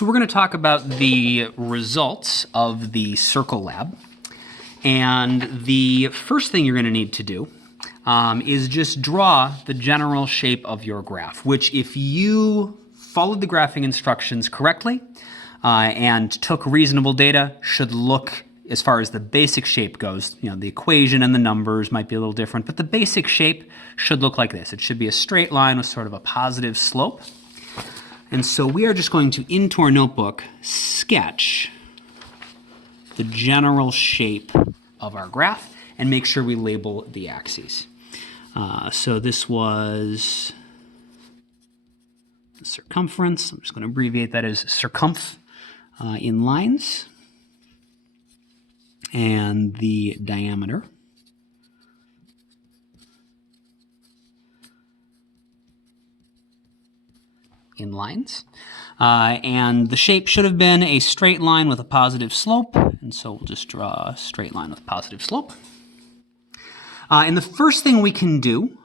So we're going to talk about the results of the circle lab. And the first thing you're going to need to do is just draw the general shape of your graph, which if you followed the graphing instructions correctly and took reasonable data, should look, as far as the basic shape goes, you know, the equation and the numbers might be a little different, but the basic shape should look like this. It should be a straight line with sort of a positive slope. And so we are just going to, into our notebook, sketch the general shape of our graph and make sure we label the axes. So this was the circumference. I'm just going to abbreviate that as circumf in lines. And the diameter. In lines. And the shape should have been a straight line with a positive slope, and so we'll just draw a straight line with a positive slope. And the first thing we can do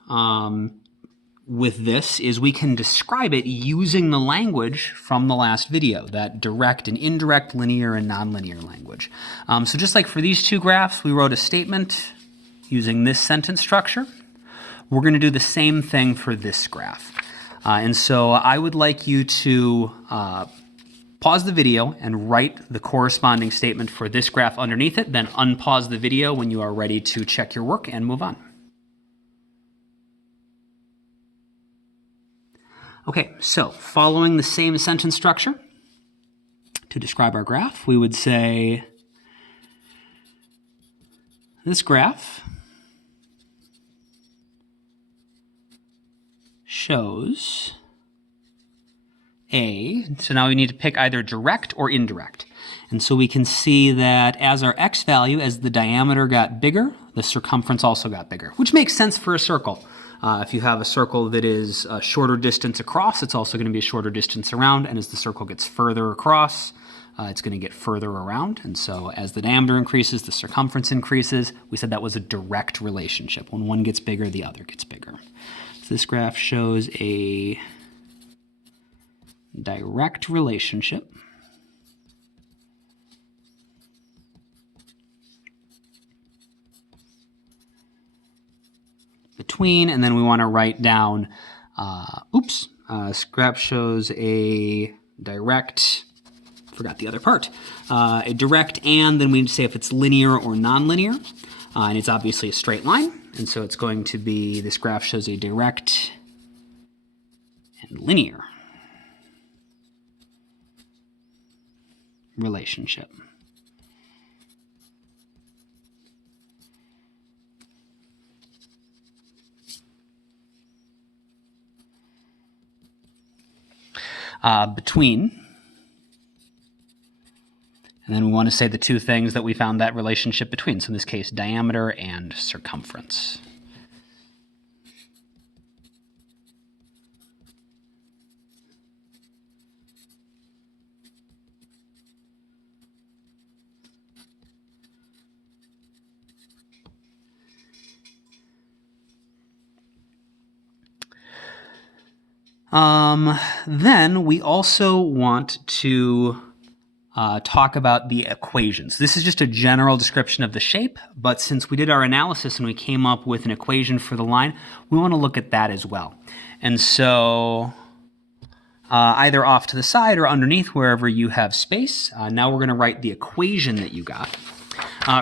with this is we can describe it using the language from the last video, that direct and indirect, linear and nonlinear language. So just like for these two graphs, we wrote a statement using this sentence structure. We're going to do the same thing for this graph. And so I would like you to pause the video and write the corresponding statement for this graph underneath it, then unpause the video when you are ready to check your work and move on. Okay, so following the same sentence structure, to describe our graph, we would say this graph shows so now we need to pick either direct or indirect. And so we can see that as our x value, as the diameter got bigger, the circumference also got bigger, which makes sense for a circle. If you have a circle that is a shorter distance across, it's also going to be a shorter distance around, and as the circle gets further across, it's going to get further around. And so as the diameter increases, the circumference increases. We said that was a direct relationship. When one gets bigger, the other gets bigger. So this graph shows a direct relationship between, and then we want to write down, this graph shows a direct, forgot the other part, a direct, and then we need to say if it's linear or nonlinear, and it's obviously a straight line, and so it's going to be, this graph shows a direct and linear relationship. Between, and then we want to say the two things that we found that relationship between. So in this case, diameter and circumference. Then we also want to talk about the equations. This is just a general description of the shape, but since we did our analysis and we came up with an equation for the line, we want to look at that as well. And so either off to the side or underneath, wherever you have space, now we're going to write the equation that you got.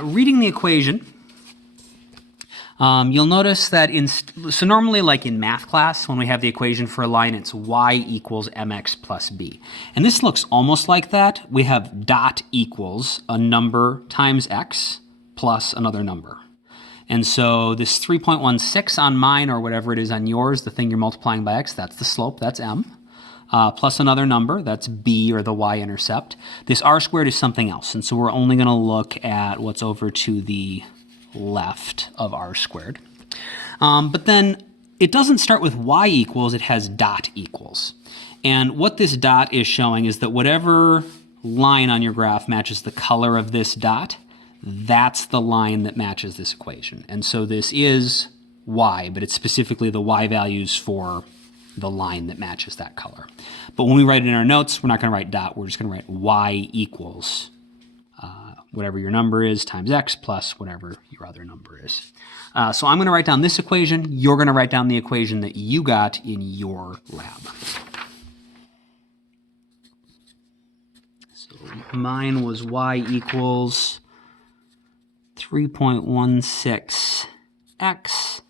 Reading the equation, you'll notice that so normally like in math class, when we have the equation for a line, it's y equals mx plus b. And this looks almost like that. We have dot equals a number times x plus another number. And so this 3.16 on mine, or whatever it is on yours, the thing you're multiplying by x, that's the slope, that's m. Plus another number, that's b, or the y-intercept. This r squared is something else, and so we're only going to look at what's over to the left of r squared. But then it doesn't start with y equals, it has dot equals. And what this dot is showing is that whatever line on your graph matches the color of this dot, that's the line that matches this equation. And so this is y, but it's specifically the y values for the line that matches that color. But when we write it in our notes, we're not going to write dot. We're just going to write y equals whatever your number is times x plus whatever your other number is. So I'm going to write down this equation. You're going to write down the equation that you got in your lab. So mine was y equals 3.16x.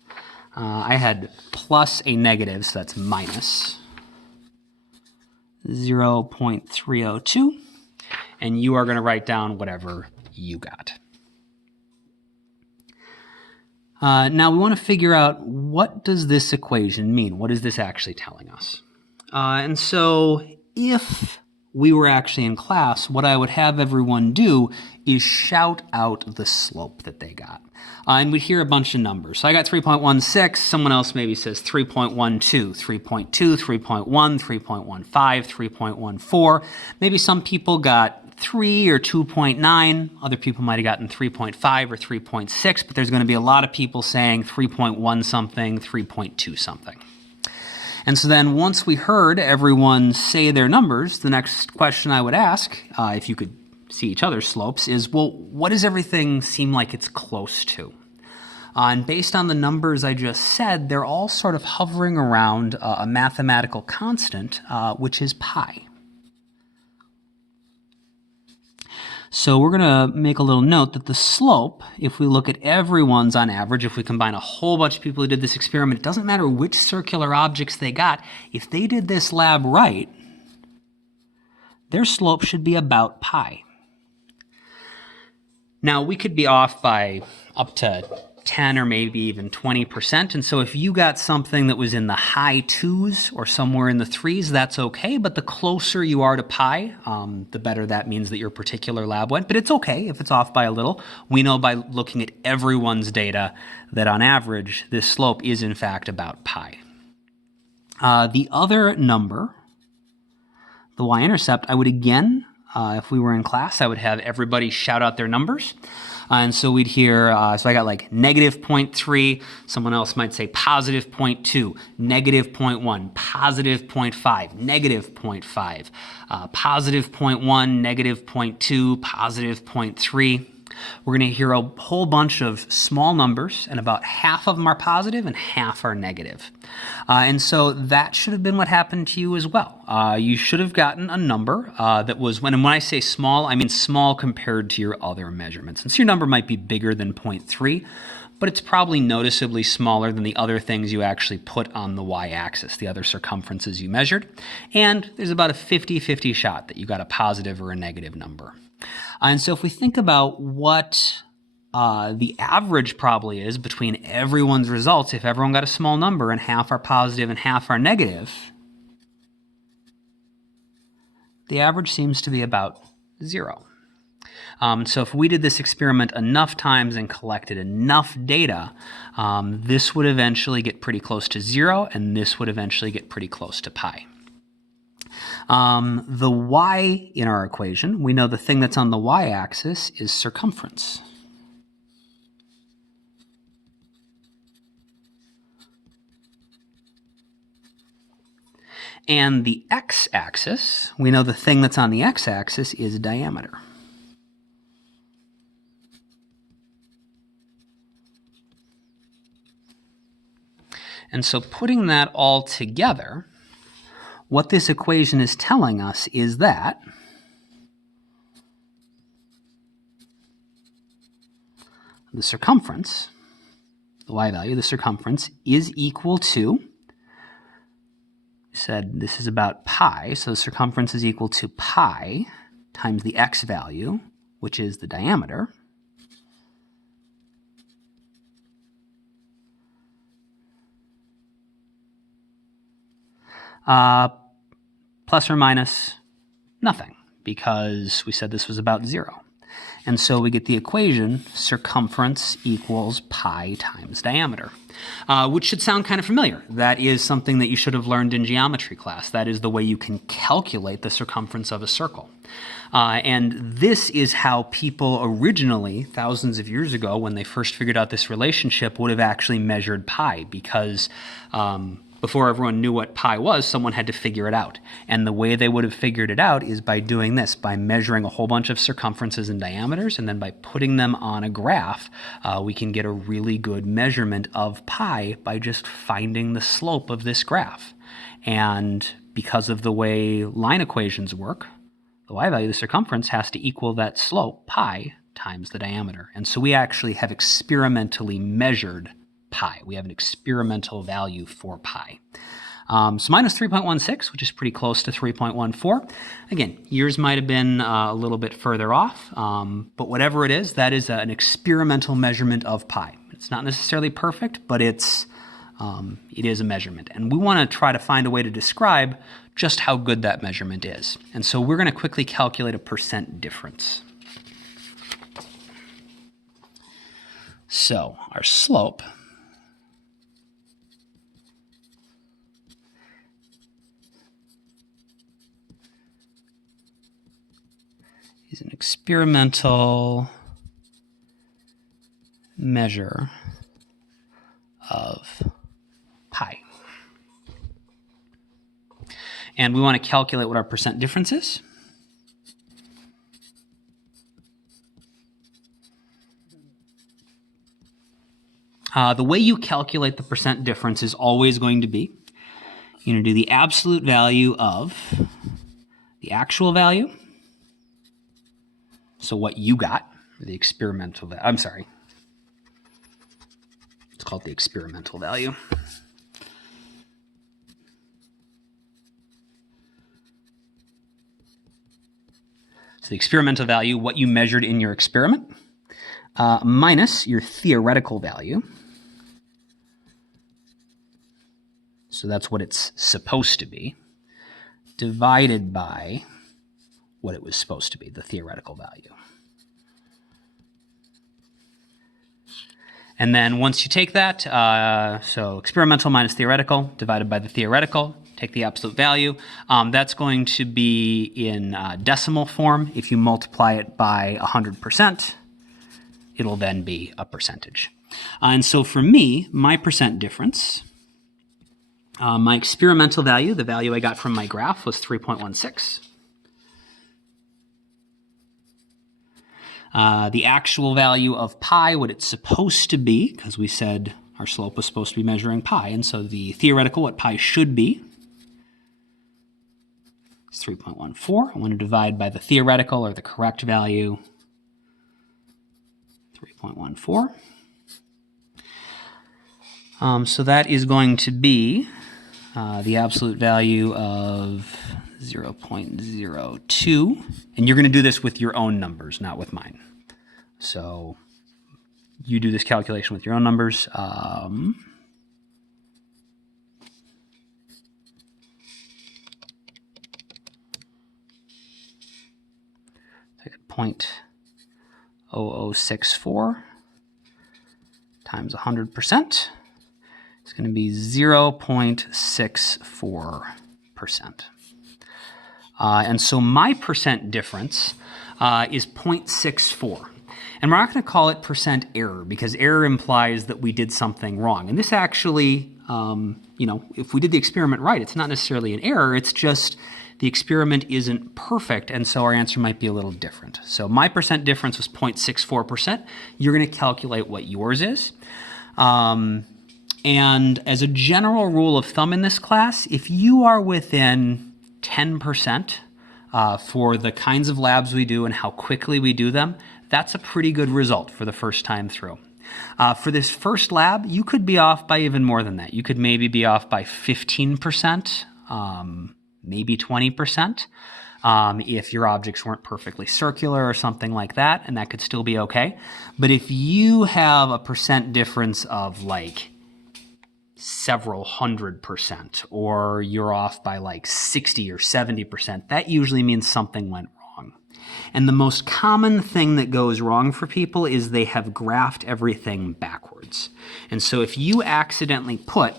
I had plus a negative, so that's minus 0.302. And you are going to write down whatever you got. Now we want to figure out, what does this equation mean? What is this actually telling us? And so if we were actually in class, what I would have everyone do is shout out the slope that they got. And we'd hear a bunch of numbers. So I got 3.16, someone else maybe says 3.12, 3.2, 3.1, 3.15, 3.14. Maybe some people got 3 or 2.9. Other people might have gotten 3.5 or 3.6, but there's going to be a lot of people saying 3.1 something, 3.2 something. And so then once we heard everyone say their numbers, the next question I would ask, if you could see each other's slopes, is, well, what does everything seem like it's close to? And based on the numbers I just said, they're all sort of hovering around a mathematical constant, which is pi. So we're going to make a little note that the slope, if we look at everyone's on average, if we combine a whole bunch of people who did this experiment, it doesn't matter which circular objects they got, if they did this lab right, their slope should be about pi. Now, we could be off by up to 10 or maybe even 20%. And so if you got something that was in the high 2s or somewhere in the 3s, that's okay. But the closer you are to pi, the better that means that your particular lab went. But it's okay if it's off by a little. We know by looking at everyone's data that on average, this slope is in fact about pi. The other number, the y-intercept, I would again, if we were in class, I would have everybody shout out their numbers. And so we'd hear, so I got like negative 0.3, someone else might say positive 0.2, negative 0.1, positive 0.5, negative 0.5, positive 0.1, negative 0.2, positive 0.3. We're going to hear a whole bunch of small numbers, and about half of them are positive and half are negative. And so that should have been what happened to you as well. You should have gotten a number that was, and when I say small, I mean small compared to your other measurements. And so your number might be bigger than 0.3, but it's probably noticeably smaller than the other things you actually put on the y-axis, the other circumferences you measured. And there's about a 50-50 shot that you got a positive or a negative number. And so if we think about what the average probably is between everyone's results, if everyone got a small number and half are positive and half are negative, the average seems to be about 0. So if we did this experiment enough times and collected enough data, this would eventually get pretty close to 0, and this would eventually get pretty close to pi. The y in our equation, we know the thing that's on the y-axis is circumference. And the x-axis, we know the thing that's on the x-axis is diameter. And so putting that all together, what this equation is telling us is that the circumference, the y value, the circumference, is equal to, we said this is about pi, so the circumference is equal to pi times the x value, which is the diameter, plus or minus nothing, because we said this was about 0. And so we get the equation circumference equals pi times diameter, which should sound kind of familiar. That is something that you should have learned in geometry class. That is the way you can calculate the circumference of a circle. And this is how people originally, thousands of years ago, when they first figured out this relationship, would have actually measured pi, because before everyone knew what pi was, someone had to figure it out. And the way they would have figured it out is by doing this, by measuring a whole bunch of circumferences and diameters, and then by putting them on a graph, we can get a really good measurement of pi by just finding the slope of this graph. And because of the way line equations work, the y value, the circumference, has to equal that slope, pi, times the diameter. And so we actually have experimentally measured pi. We have an experimental value for pi. So minus 3.16, which is pretty close to 3.14. Again, yours might have been a little bit further off, but whatever it is, that is an experimental measurement of pi. It's not necessarily perfect, but it is a measurement. And we want to try to find a way to describe just how good that measurement is. And so we're going to quickly calculate a percent difference. So our slope is an experimental measure of pi. And we want to calculate what our percent difference is. The way you calculate the percent difference is always going to be, you're going to do the absolute value of the actual value, so what you got, the experimental value, I'm sorry, it's called the experimental value. So the experimental value, what you measured in your experiment, minus your theoretical value. So that's what it's supposed to be, divided by what it was supposed to be, the theoretical value. And then once you take that, so experimental minus theoretical divided by the theoretical, take the absolute value. That's going to be in decimal form. If you multiply it by 100%, it'll then be a percentage. And so for me, my percent difference, my experimental value, the value I got from my graph, was 3.16. The actual value of pi, what it's supposed to be, because we said our slope was supposed to be measuring pi, and so the theoretical, what pi should be, is 3.14. I want to divide by the theoretical, or the correct value, 3.14. So that is going to be the absolute value of 0.02, and you're going to do this with your own numbers, not with mine. So you do this calculation with your own numbers. Take 0.0064 times 100%. It's going to be 0.64%. And so my percent difference is 0.64. And we're not going to call it percent error, because error implies that we did something wrong. And this actually, if we did the experiment right, it's not necessarily an error. It's just the experiment isn't perfect, and so our answer might be a little different. So my percent difference was 0.64%. You're going to calculate what yours is. And as a general rule of thumb in this class, if you are within 10% for the kinds of labs we do and how quickly we do them, that's a pretty good result for the first time through. For this first lab, you could be off by even more than that. You could maybe be off by 15%, maybe 20%, if your objects weren't perfectly circular or something like that, and that could still be okay. But if you have a percent difference of like several 100%, or you're off by like 60 or 70%, that usually means something went wrong. And the most common thing that goes wrong for people is they have graphed everything backwards. And so if you accidentally put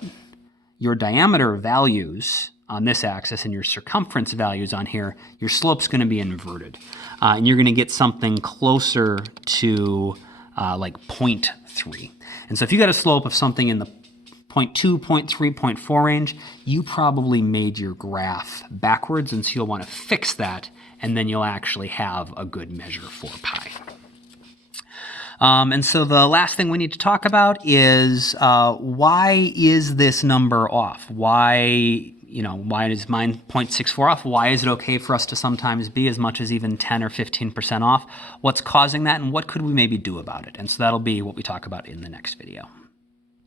your diameter values on this axis and your circumference values on here, your slope's going to be inverted. And you're going to get something closer to like 0.3. And so if you got a slope of something in the 0.2, 0.3, 0.4 range, you probably made your graph backwards, and so you'll want to fix that, and then you'll actually have a good measure for pi. And so the last thing we need to talk about is why is this number off? Why is mine 0.64 off? Why is it okay for us to sometimes be as much as even 10 or 15% off? What's causing that, and what could we maybe do about it? And so that'll be what we talk about in the next video.